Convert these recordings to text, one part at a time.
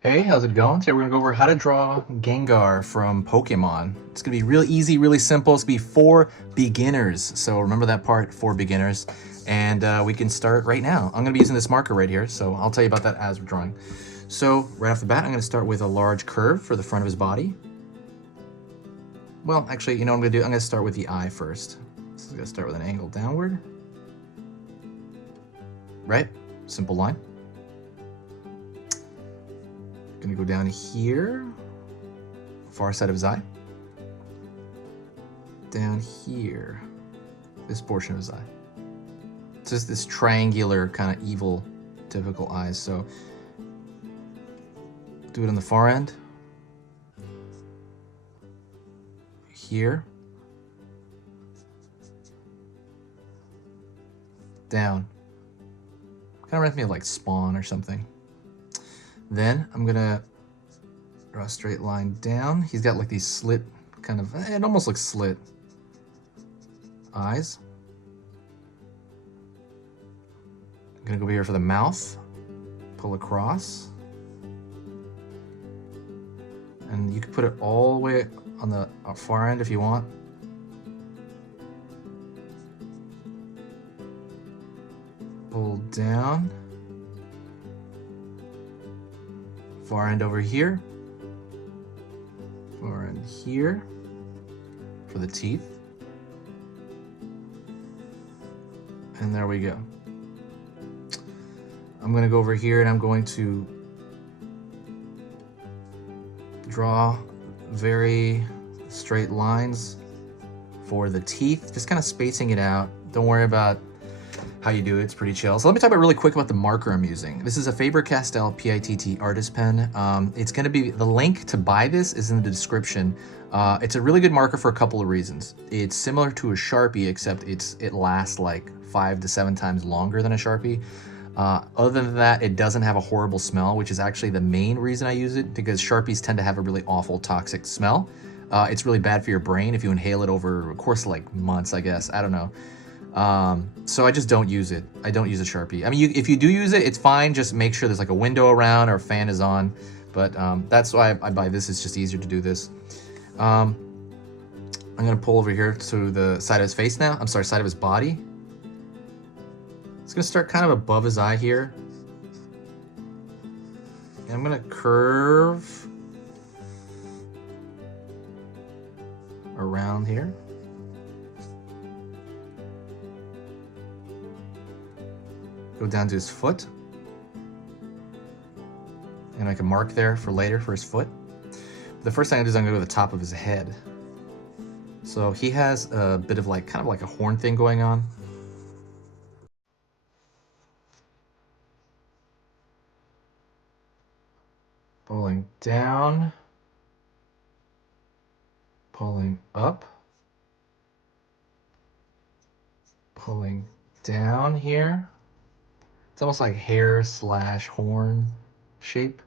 Hey, how's it going? Today we're gonna go over how to draw Gengar from Pokemon. It's gonna be real easy, really simple. It's gonna be for beginners. So remember that part, for beginners. And we can start right now. I'm gonna be using this marker right here, so I'll tell you about that as we're drawing. So right off the bat, I'm gonna start with a large curve for the front of his body. Well, actually, you know what I'm gonna do? I'm gonna start with the eye first. So I'm gonna start with an angle downward. Right? Simple line. Gonna go down here, far side of his eye. Down here, this portion of his eye. It's just this triangular kind of evil, typical eyes. So do it on the far end. Here. Down. Kind of reminds me of like Spawn or something. Then I'm gonna draw a straight line down. He's got like these slit kind of, it almost looks slit eyes. I'm gonna go over here for the mouth, pull across. And you can put it all the way on the far end if you want. Pull down. Far end over here. Far end here for the teeth. And there we go. I'm going to go over here and I'm going to draw very straight lines for the teeth, just kind of spacing it out. Don't worry about how you do it, it's pretty chill. So let me talk about really quick about the marker I'm using. This is a Faber-Castell PITT artist pen. It's gonna be, the link to buy this is in the description. It's a really good marker for a couple of reasons. It's similar to a Sharpie, except it lasts like 5 to 7 times longer than a Sharpie. Other than that, it doesn't have a horrible smell, which is actually the main reason I use it, because Sharpies tend to have a really awful toxic smell. It's really bad for your brain if you inhale it over a course of like months, I guess, I don't know. So I just don't use it. I don't use a Sharpie. I mean, if you do use it, it's fine. Just make sure there's like a window around or a fan is on. But that's why I buy this. It's just easier to do this. I'm gonna pull over here to the side of his face now. I'm sorry, side of his body. It's gonna start kind of above his eye here. And I'm gonna curve around here. Go down to his foot. And make a mark there for later for his foot. The first thing I do is I'm gonna go to the top of his head. So he has a bit of like, kind of like a horn thing going on. Pulling down. Pulling up. Pulling down here. It's almost like hair slash horn shape.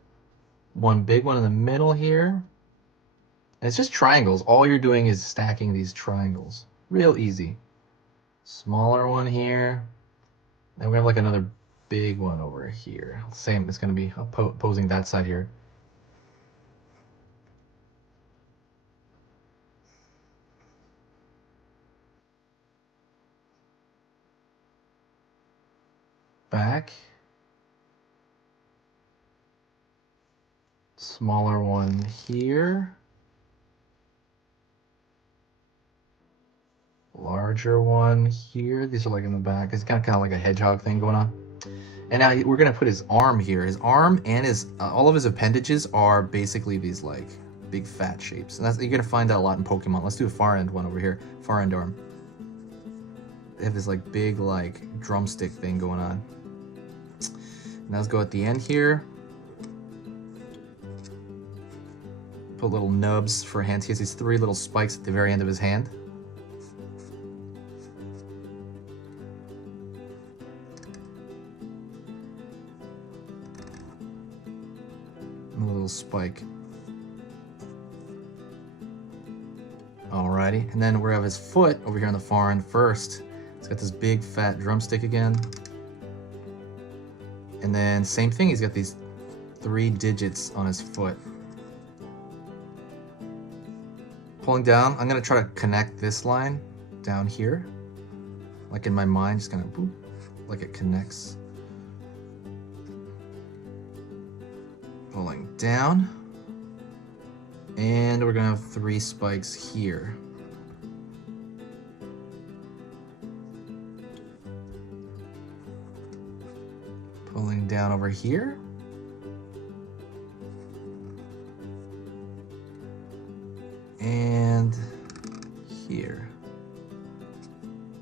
One big one in the middle here. And it's just triangles. All you're doing is stacking these triangles. Real easy. Smaller one here. And we have like another big one over here. Same, it's gonna be opposing that side here. Back. Smaller one here. Larger one here. These are like in the back. It's kind of like a hedgehog thing going on. And now we're gonna put his arm here. His arm and his all of his appendages are basically these like big fat shapes. And that's, you're gonna find that a lot in Pokemon. Let's do a far end one over here. Far end arm. They have this like big like drumstick thing going on. Now let's go at the end here. Put little nubs for hands. He has these 3 little spikes at the very end of his hand. And a little spike. Alrighty, and then we have his foot over here on the far end first. It's got this big fat drumstick again. And then same thing, he's got these 3 digits on his foot. Pulling down, I'm gonna try to connect this line down here. Like in my mind, just kind of boop, like it connects. Pulling down. And we're gonna have 3 spikes here. Pulling down over here. And here.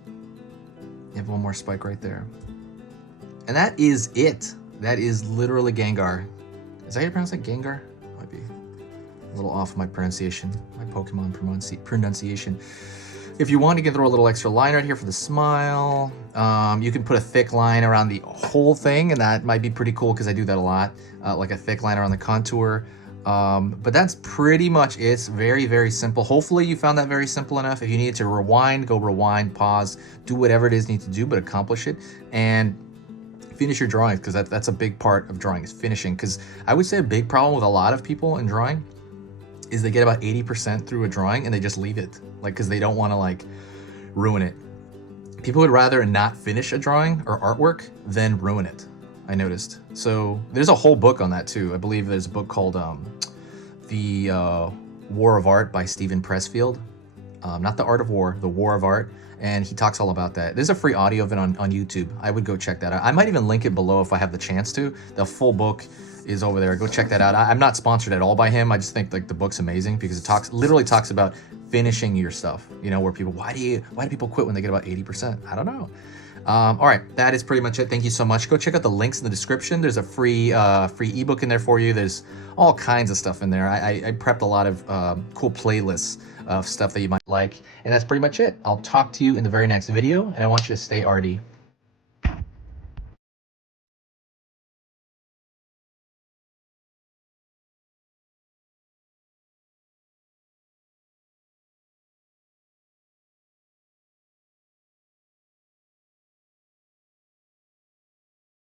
You have one more spike right there. And that is it. That is literally Gengar. Is that how you pronounce it? Gengar? Might be a little off my pronunciation, my Pokemon pronunciation. If you want, you can throw a little extra line right here for the smile. You can put a thick line around the whole thing, and that might be pretty cool because I do that a lot, like a thick line around the contour. But that's pretty much it. It's very, very simple. Hopefully you found that very simple enough. If you need to rewind, go rewind, pause, do whatever it is you need to do, but accomplish it. And finish your drawings, because that's a big part of drawing, is finishing. Because I would say a big problem with a lot of people in drawing is they get about 80% through a drawing and they just leave it, like, because they don't want to like ruin it. People would rather not finish a drawing or artwork than ruin it, I noticed. So there's a whole book on that too. I believe there's a book called The War of Art by Steven Pressfield. Not The Art of War, The War of Art. And he talks all about that. There's a free audio of it on YouTube. I would go check that out. I might even link it below if I have the chance to. The full book is over there. Go check that out. I'm not sponsored at all by him. I just think like the book's amazing because it literally talks about finishing your stuff. You know, where people, why do people quit when they get about 80%? I don't know. All right, that is pretty much it. Thank you so much. Go check out the links in the description. There's a free ebook in there for you. There's all kinds of stuff in there. I prepped a lot of cool playlists of stuff that you might like. And that's pretty much it. I'll talk to you in the very next video, and I want you to stay arty.